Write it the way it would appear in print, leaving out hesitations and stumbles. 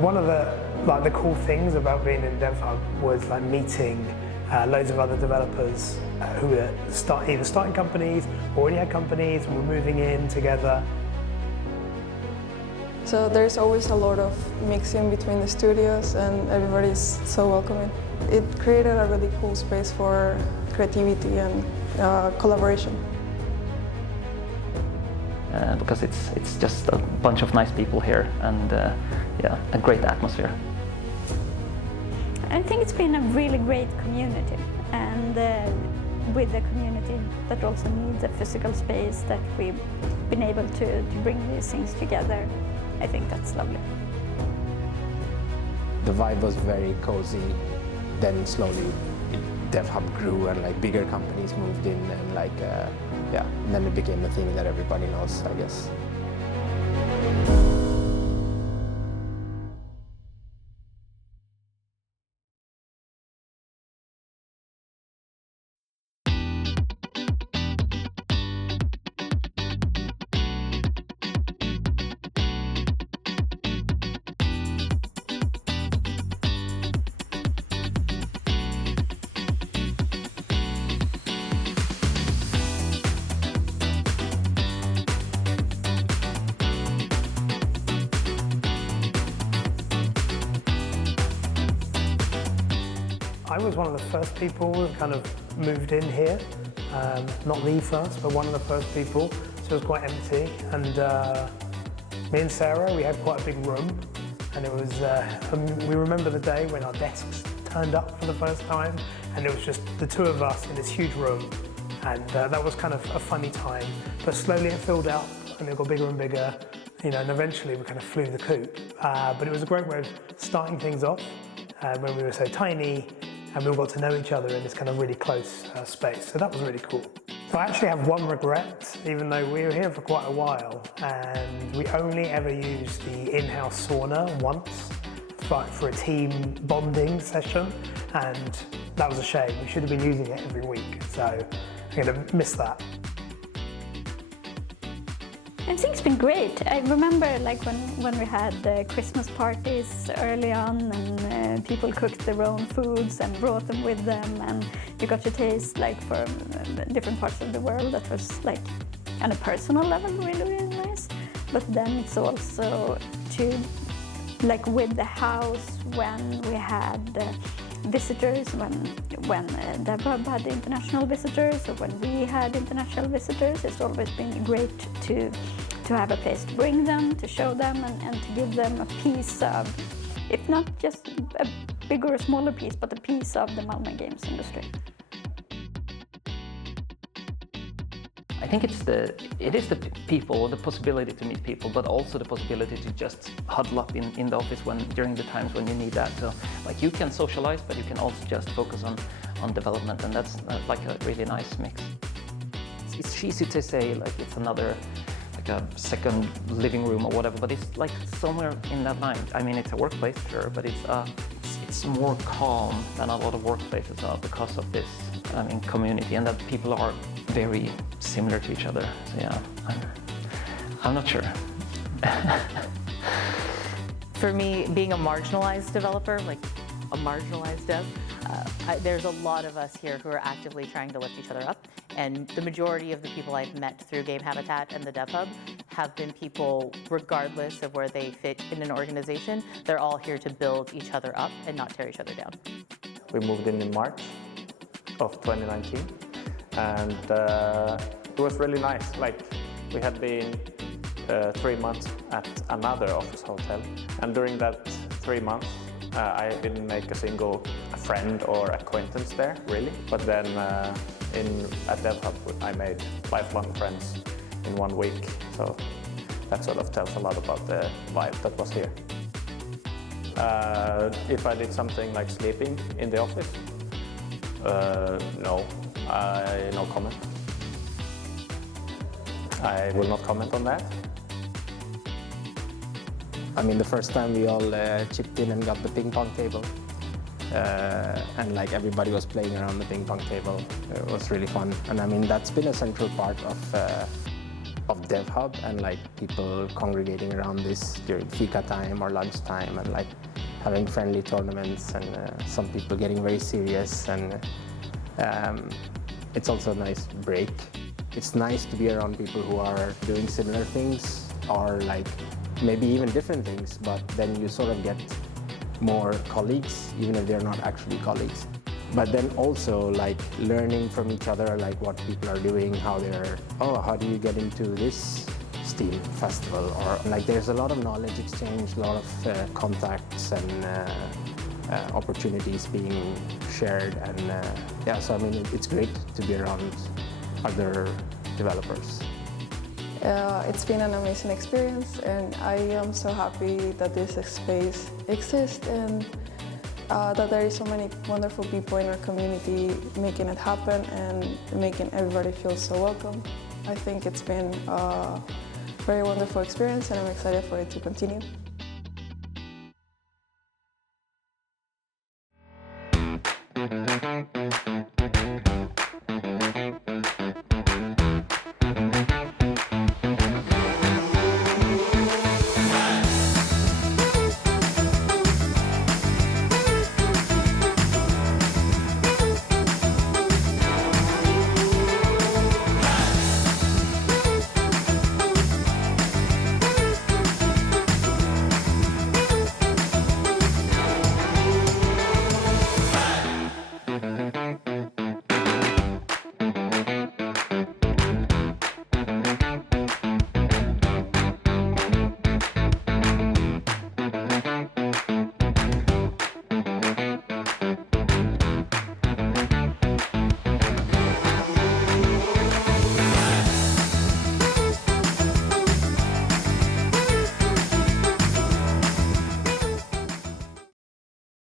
one of the cool things about being in DevHub was like meeting loads of other developers who were either starting companies, already had companies, and were moving in together. So there's always a lot of mixing between the studios and everybody's so welcoming. It created a really cool space for creativity and collaboration. Because it's just a bunch of nice people here and yeah, a great atmosphere. I think it's been a really great community, and with a community that also needs a physical space, that we've been able to bring these things together. I think that's lovely. The vibe was very cozy. Then slowly DevHub grew and like bigger companies moved in and like yeah, and then it became a thing that everybody knows, I guess. I was one of the first people that kind of moved in here, not the first, but one of the first people, so it was quite empty. And me and Sarah, we had quite a big room, and it was, we remember the day when our desks turned up for the first time, and it was just the two of us in this huge room, and that was kind of a funny time. But slowly it filled out, and it got bigger and bigger, you know, and eventually we kind of flew the coop. But it was a great way of starting things off when we were so tiny, and we all got to know each other in this kind of really close space. So that was really cool. So I actually have one regret, even though we were here for quite a while, and we only ever used the in-house sauna once for a team bonding session, and that was a shame. We should have been using it every week, so I'm going to miss that. I think it's been great. I remember like when we had Christmas parties early on, and people cooked their own foods and brought them with them, and you got to taste like from different parts of the world. That was like on a personal level really, really nice. But then it's also to like with the house when we had visitors, when DevHub had international visitors, or when we had international visitors, it's always been great to have a place to bring them, to show them, and to give them a piece of, if not just a bigger or smaller piece, but a piece of the Malmö games industry. I think it is the people, the possibility to meet people, but also the possibility to just huddle up in the office during the times when you need that. So like you can socialize, but you can also just focus on development, and that's like a really nice mix. It's easy to say like it's another like a second living room or whatever, but it's like somewhere in that line. I mean, it's a workplace, sure, but it's more calm than a lot of workplaces are because of this community, and that people are very similar to each other. So yeah, I'm not sure. For me, being a marginalized developer, like a marginalized dev, there's a lot of us here who are actively trying to lift each other up, and the majority of the people I've met through Game Habitat and the DevHub have been people, regardless of where they fit in an organization, they're all here to build each other up and not tear each other down. We moved in March of 2019, and it was really nice. Like, we had been 3 months at another office hotel, and during that 3 months I didn't make a single friend or acquaintance there, really. But then at DevHub I made lifelong friends in 1 week, so that sort of tells a lot about the vibe that was here. If I did something like sleeping in the office, no, no comment. I will not comment on that. I mean, the first time we all chipped in and got the ping pong table, and like everybody was playing around the ping pong table. It was really fun, and I mean that's been a central part of DevHub and like people congregating around this during fika time or lunchtime and like having friendly tournaments and some people getting very serious, and it's also a nice break. It's nice to be around people who are doing similar things or like maybe even different things, but then you sort of get more colleagues even if they're not actually colleagues. But then also like learning from each other, like what people are doing, how do you get into this Steam festival, or like there's a lot of knowledge exchange, a lot of contacts and opportunities being shared, and yeah, so I mean it's great to be around other developers. It's been an amazing experience, and I am so happy that this space exists and that there is so many wonderful people in our community making it happen and making everybody feel so welcome. I think it's been a very wonderful experience, and I'm excited for it to continue.